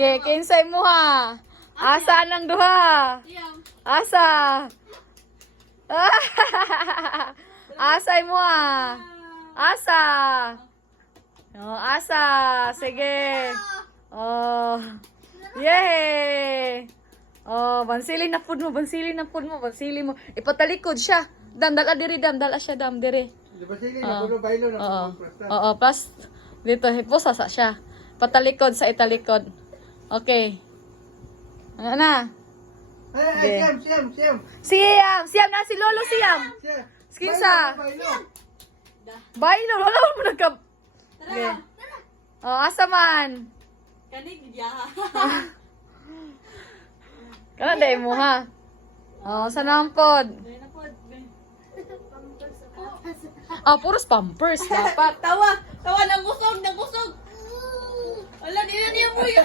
Ge, kinsay mo ha? Asa nang duha? Asa? Asay mo ha? Asa? Oh, asa? Sige. Oh. Yay! Oh, bansili na food mo, bansili na food mo, bansili mo. Ipatalikod siya. Dam, dala diri, dam, dala siya, dam, diri. Di ba sige, napuno bailo na Oo. puno. Oo, plus dito hiposa sa siya. Patalikod sa italikod. Okay. Ano na? Ay, siyam. Siyam na si Lolo siyam. Siyam. Skinsa? Bailo. Bailo, wala mo nagka. Okay. Oh, asa man? Kanig ya. Kana day mo ha. Oh, sa nampod. Ah, puros pampers dapat. Tawa ng kusog. Wala, di na niya mo yun.